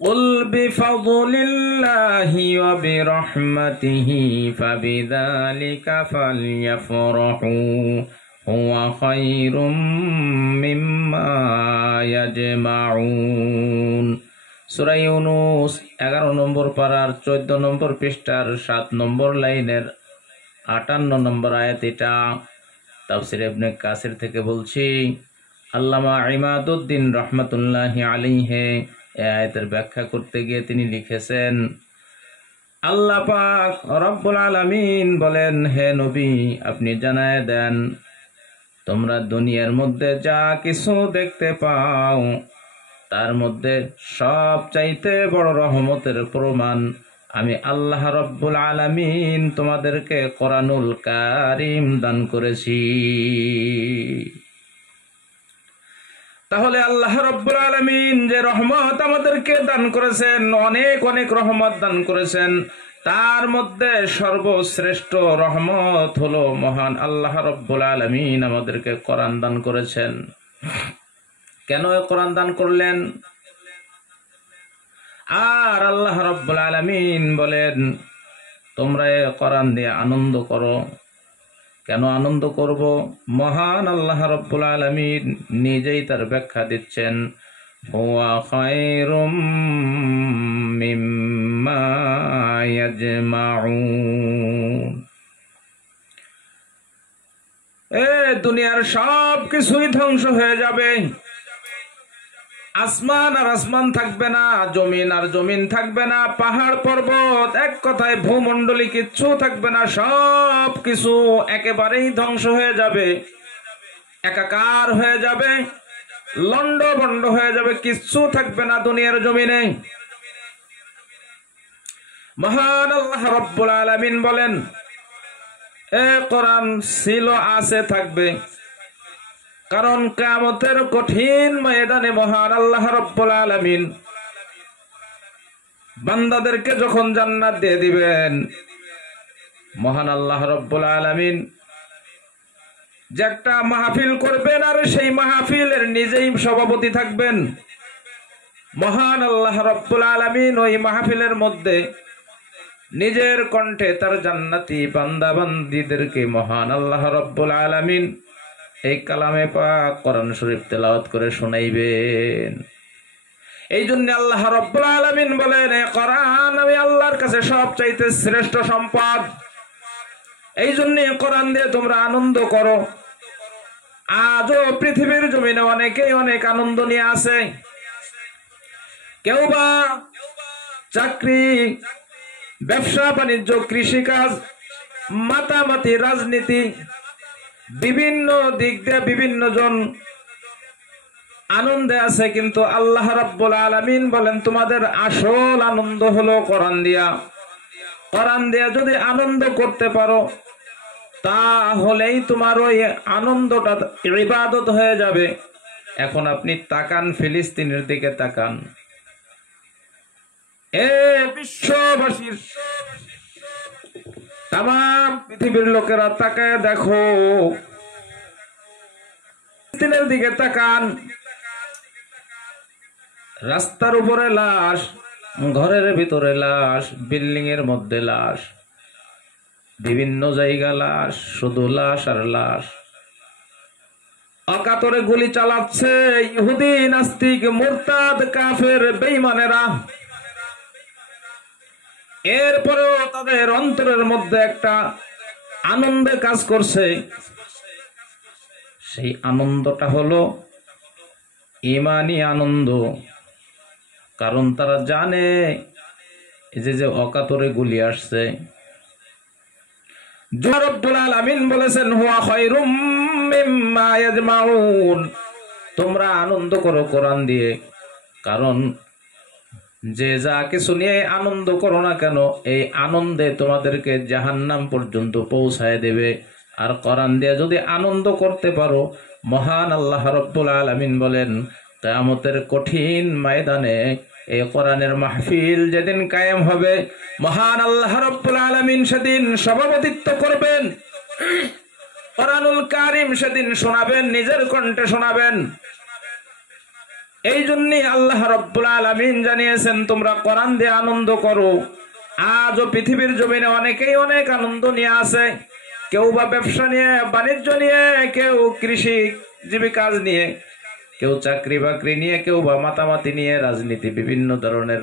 قل بفضل الله وبرحمته فبذلك فليفرحوا هو خير مما يجمعون। সূরা ইউনূস 11 নম্বর পারার 14 নম্বর পৃষ্ঠার 7 নম্বর লাইনের 58 নম্বর আয়াত। এটা তাফসীর ইবনে কাসির থেকে বলছি। আল্লামা ইমাদউদ্দিন রাহমাতুল্লাহি আলাইহি এই আয়াতের ব্যাখ্যা করতে গিয়ে তিনি লিখেছেন, আল্লাহ পাক রব্বুল আলামিন বলেন, হে নবী, আপনি জানায় দেন, তোমরা দুনিয়ার মধ্যে যা কিছু দেখতে পাও তার মধ্যে সব চাইতে বড় রহমতের প্রমাণ আমি আল্লাহ রব্বুল আলামিন তোমাদেরকে কোরআনুল কারীম দান করেছি। তাহলে আল্লাহ রব্বুল আলামিন যে রহমত আমাদেরকে দান করেছেন, অনেক অনেক রহমত দান করেছেন, তার মধ্যে সর্বশ্রেষ্ঠ রহমত হলো মহান আল্লাহ রব্বুল আলামিন আমাদেরকে কোরআন দান করেছেন। কেন কোরআন দান করলেন? আর আল্লাহ রব্বুল আলামিন বলেন, তোমরা এই কোরআন দিয়ে আনন্দ করো। কেন আনন্দ করব? মহান আল্লাহ রব্বুল আলামিন নিজেই তার ব্যাখ্যা দিচ্ছেন, হুয়া খায়রুম মিম্মা ইয়াজমাউন। দুনিয়ার সব কিছুই ধ্বংস হয়ে যাবে, আসমান আর আসমান থাকবে না, জমিন আর জমিন থাকবে না, পাহাড় পর্বত, এক কথায় ভূমণ্ডলী কিচ্ছু থাকবে না, সব কিছু একেবারেই ধ্বংস হয়ে যাবে, একাকার হয়ে যাবে, লন্ডভন্ড হয়ে যাবে, কিচ্ছু থাকবে না দুনিয়ার জমিনে। মহান আল্লাহ রব্বুল আলামিন বলেন, এ কোরআন ছিল, আছে, থাকবে, কারণ কিয়ামতের কঠিন ময়দানে মহান আল্লাহ রব্বুল আলামিন বান্দাদেরকে যখন জান্নাত দিয়ে দিবেন, মহান আল্লাহ রব্বুল আলামিন যে একটা মাহফিল করবেন, আর সেই মাহফিলের নিজেই সভাপতি থাকবেন। মহান আল্লাহ রব্বুল আলামিন ওই মাহফিলের মধ্যে নিজের কণ্ঠে তার জান্নাতি বান্দা বান্দীদেরকে মহান আল্লাহ রব্বুল আলামিন এই কালামে পাক কোরআন শরীফ তেলাওয়াত করে শোনাইবেন। এই জন্য আল্লাহ রব্বুল আলামিন বলেন, এই কোরআন আমি আল্লাহর কাছে সবচাইতে শ্রেষ্ঠ সম্পদ। এই জন্য কোরআন দিয়ে তোমরা আনন্দ করো। আজও পৃথিবীর জমিনে অনেকেই অনেক আনন্দ নিয়ে আছে। কেউ বা চাকরি, ব্যবসা বাণিজ্য, কৃষিকাজ, মাতামাতি, রাজনীতি, বিভিন্ন দিক দিয়ে বিভিন্ন জন আনন্দে আছে, কিন্তু আল্লাহ রাব্বুল আলামিন বলেন, তোমাদের আসল আনন্দ হলো কোরআন দিয়া। কোরআন দিয়া যদি আনন্দ করতে পারো, তাহলেই তোমার ওই আনন্দটা ইবাদত হয়ে যাবে। এখন আপনি তাকান, ফিলিস্তিনের দিকে তাকান, বিশ্ববাসীর তাম পৃথিবীর লোকেরা তাকায় দেখো, ফিলিস্তিনের দিকে তাকান, রাস্তার উপরে লাশ, ঘরের ভিতরে লাশ, বিল্ডিং এর মধ্যে লাশ, বিভিন্ন জায়গা লাশ, শুধু লাশ আর লাশ। অকাতরে গুলি চালাচ্ছে ইহুদি, নাস্তিক, মুরতাদ, কাফের, বেঈমানেরা। এরপরেও তাদের অন্তরের মধ্যে একটা আনন্দে কাজ করছে। সেই আনন্দটা হলো ঈমানি আনন্দ, কারণ তারা জানে এই যে অকাতরে গুলি আসছে। রব্বুল আলামিন বলেছেন, হুয়া খায়রুম মিম্মা ইয়াজমাউন, তোমরা আনন্দ করো কোরআন দিয়ে, কারণ যে যা কিছু নিয়ে আনন্দ করো না কেন, এই আনন্দে তোমাদেরকে জাহান্নাম পর্যন্ত পৌঁছায় দেবে। আর কোরআন দিয়ে যদি আনন্দ করতে পারো, মহান আল্লাহ রব্বুল আলামিন বলেন, কিয়ামতের কঠিন ময়দানে এই কোরআনের মাহফিল যেদিন কায়েম হবে, মহান আল্লাহ রব্বুল আলামিন সেদিন সভাপতিত্ব করবেন, কোরআনুল কারীম সেদিন শোনাবেন, নিজের কণ্ঠে শোনাবেন। এই জন্যই আল্লাহ রাব্বুল আলামিন জানিয়েছেন তোমরা কোরআন দিয়ে আনন্দ করো। আজও পৃথিবীর জমিনে অনেকেই অনেক আনন্দ নিয়ে আছে, কেউ বা ব্যবসা নিয়ে, বাণিজ্য নিয়ে, কেউ কৃষি জীবিকাজ নিয়ে, কেউ চাকরি বাকরি নিয়ে, কেউ বা মাতামাতি নিয়ে, রাজনীতি, বিভিন্ন ধরনের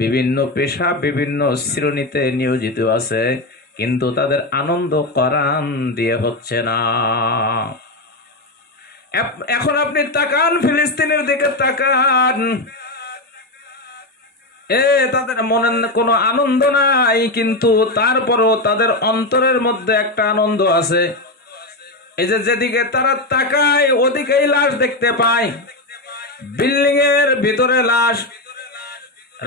বিভিন্ন পেশা, বিভিন্ন শ্রেণীতে নিয়োজিত আছে, কিন্তু তাদের আনন্দ কোরআন দিয়ে হচ্ছে না। এখন আপনি তাকান, ফিলিস্তিনের দিকে তাকান, তাদের মনে কোনো আনন্দ নাই, কিন্তু তারপরও তাদের অন্তরের মধ্যে একটা আনন্দ আছে। এই যে যেদিকে তারা তাকায় ওদিকেই লাশ দেখতে পায়, বিল্ডিং এর ভিতরে লাশ,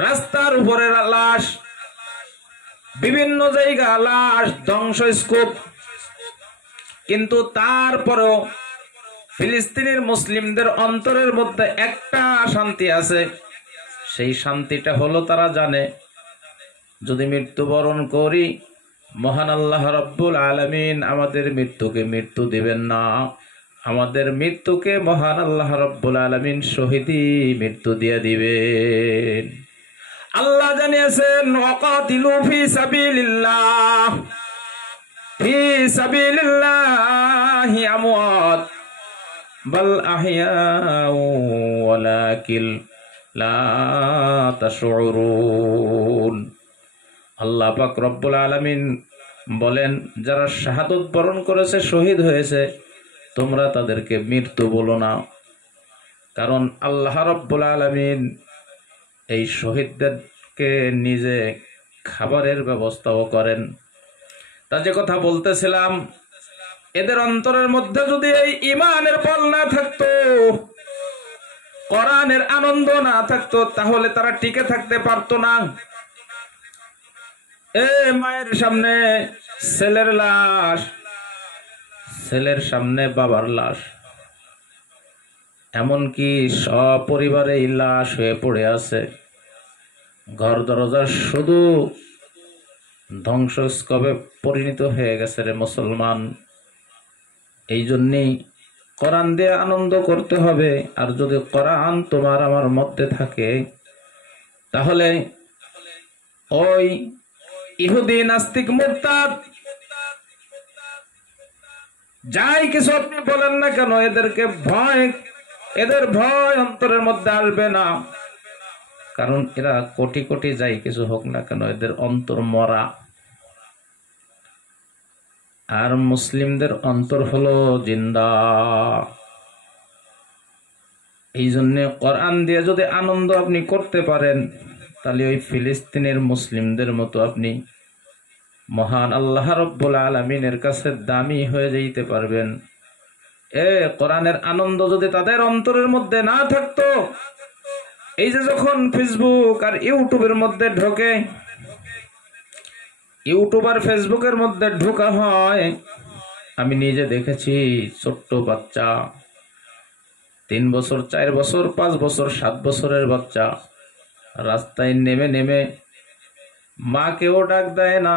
রাস্তার উপরে লাশ, বিভিন্ন জায়গা লাশ, ধ্বংসস্তূপ, কিন্তু তারপরেও ফিলিস্তিনের মুসলিমদের অন্তরের মধ্যে একটা শান্তি আছে। সেই শান্তিটা হলো তারা জানে যদি মৃত্যুবরণ করি মহান আল্লাহ রাব্বুল আলামিন আমাদের মৃত্যুকে মৃত্যু দিবেন না, আমাদের মৃত্যুকে মহান আল্লাহ রাব্বুল আলামিন শহীদি মৃত্যু দিয়ে দিবেন। আল্লাহ জানিয়েছেন ওয়াকাতিলু ফি সাবিলিল্লাহ, ফি সাবিলিল্লাহি আমওয়াত বাল আহইয়াউ ওয়ালাকিন লা তাশউরুন। আল্লাহ পাক রব্বুল আলামিন বলেন যারা শাহাদত বরণ করেছে, শহীদ হয়েছে, তোমরা তাদেরকে মৃত্যু বলো না, কারণ আল্লাহ রব্বুল আলামিন এই শহীদদেরকে নিজে খাবারের ব্যবস্থাও করেন। তা যে কথা বলতেছিলাম, এদের অন্তরের মধ্যে যদি এই ঈমানের বল না থাকতো, কোরআনের আনন্দ না থাকতো, তাহলে তারা টিকে থাকতে পারতো না। মায়ের সামনে ছেলের লাশ, ছেলের সামনে বাবার লাশ, এমনকি সপরিবারে লাশ হয়ে পড়ে আছে। ঘর দরজা শুধু ধ্বংসস্তূপে পরিণত হয়ে গেছে রে মুসলমান। এই জন্যই কোরআন দিয়ে আনন্দ করতে হবে। আর যদি কোরআন তোমার আমার মধ্যে থাকে, তাহলে ওই ইহুদি, নাস্তিক, মুরতাদ যাই কিছু আপনি বলেন না কেন, এদের ভয় অন্তরের মধ্যে আসবে না, কারণ এরা কোটি কোটি যাই কিছু হোক না কেন, এদের অন্তর মরা। আর মুসলিমদের অন্তর হলো জিন্দা। এই জন্য কোরআন দিয়ে যদি আনন্দ আপনি করতে পারেন, তাহলে ওই ফিলিস্তিনের মুসলিমদের মতো আপনি মহান আল্লাহ রাব্বুল আলামিনের কাছে দামি হয়ে যাইতে পারবেন। কোরআনের আনন্দ যদি তাদের অন্তরের মধ্যে না থাকতো, এই যে যখন ফেসবুক আর ইউটিউবের মধ্যে ঢোকে, ইউটিউব আর ফেসবুকের মধ্যে ঢোকা হয়, আমি নিজে দেখেছি ছোট্ট বাচ্চা, 3 বছর, 4 বছর, 5 বছর, 7 বছরের বাচ্চা রাস্তায় নেমে নেমে মাকেও ডাক দেয় না,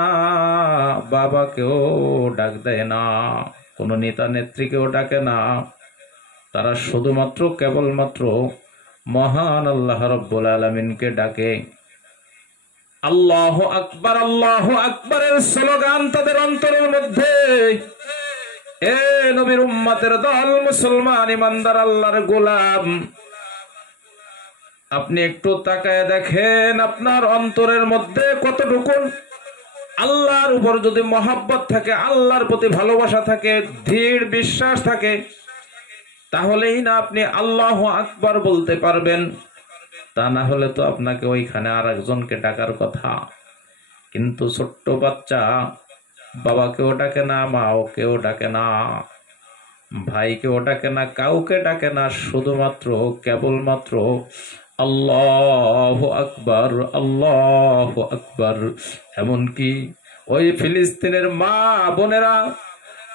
বাবাকেও ডাক দেয় না, কোনো নেতা নেত্রীকেও ডাকে না, তারা শুধুমাত্র কেবলমাত্র মহান আল্লাহ রাব্বুল আলামিনকে ডাকে। আল্লাহু আকবার, আল্লাহু আকবারের স্লোগান তাদের অন্তরের মধ্যে। নবীর উম্মতের দল, মুসলমান ইমানদার আল্লাহর গোলাম, আপনি একটু তাকায় দেখেন আপনার অন্তরের মধ্যে কতটুকু আল্লাহর উপর যদি মহাব্বত থাকে, আল্লাহর প্রতি ভালোবাসা থাকে, দৃঢ় বিশ্বাস থাকে, তাহলেই না আপনি আল্লাহু আকবার বলতে পারবেন। তা না হলে তো আপনাকে ওইখানে আর একজনকে ডাকার কথা। কিন্তু ছোট্ট বাচ্চা বাবাকেও ডাকে না, মাও কেউ ডাকে না, ভাইকেও ডাকে না, কাউকে ডাকে না, শুধুমাত্র কেবলমাত্র আল্লাহু আকবার, আল্লাহু আকবার। এমনকি ওই ফিলিস্তিনের মা বোনেরা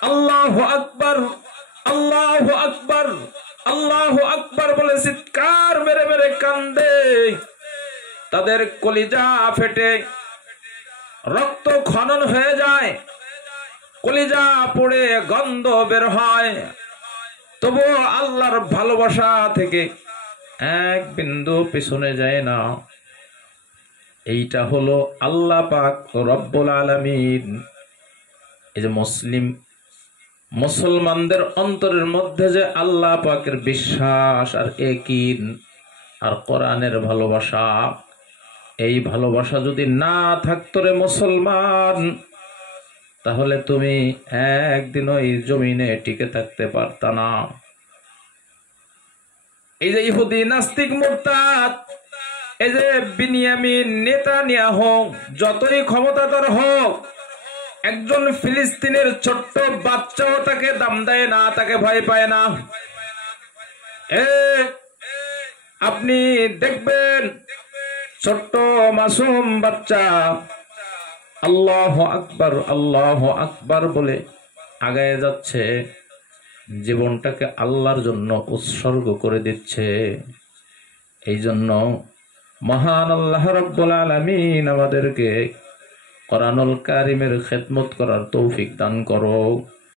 আল্লাহু আকবার, আল্লাহু আকবার, আল্লাহু আকবার বলে চিৎকার মেরে মেরে কান্দে। তাদের কলিজা ফেটে রক্ত খনন হয়ে যায়, কলিজা পড়ে গন্ধ বের হয়, তবুও আল্লাহর ভালোবাসা থেকে এক বিন্দু পিছনে যায় না। এইটা হলো আল্লাহ পাক রব্বুল আলামিন। এই যে মুসলমানদের অন্তরের মধ্যে যে আল্লাহ পাকের বিশ্বাস আর ইয়াকিন আর কোরআনের ভালোবাসা, এই ভালোবাসা যদি না থাকতো রে মুসলমান, তাহলে তুমি একদিন ওই জমিনে টিকে থাকতে পারতা না। এই যে ইহুদি নাস্তিক মুরতাদ, এই যে বিনিয়ামিন নেতানিয়াহু যতই ক্ষমতাধর হোক, একজন ফিলিস্তিনের ছোট্ট বাচ্চাও তাকে দাম দেয় না, তাকে ভয় পায় না। আপনি দেখবেন ছোট্ট মাসুম বাচ্চা আল্লাহু আকবার বলে আগায় যাচ্ছে, জীবনটাকে আল্লাহর জন্য উৎসর্গ করে দিচ্ছে। এই জন্য মহান আল্লাহ রাব্বুল আলামিন আমাদেরকে কোরআনুল কারীমের খেদমত করার তৌফিক দান করো।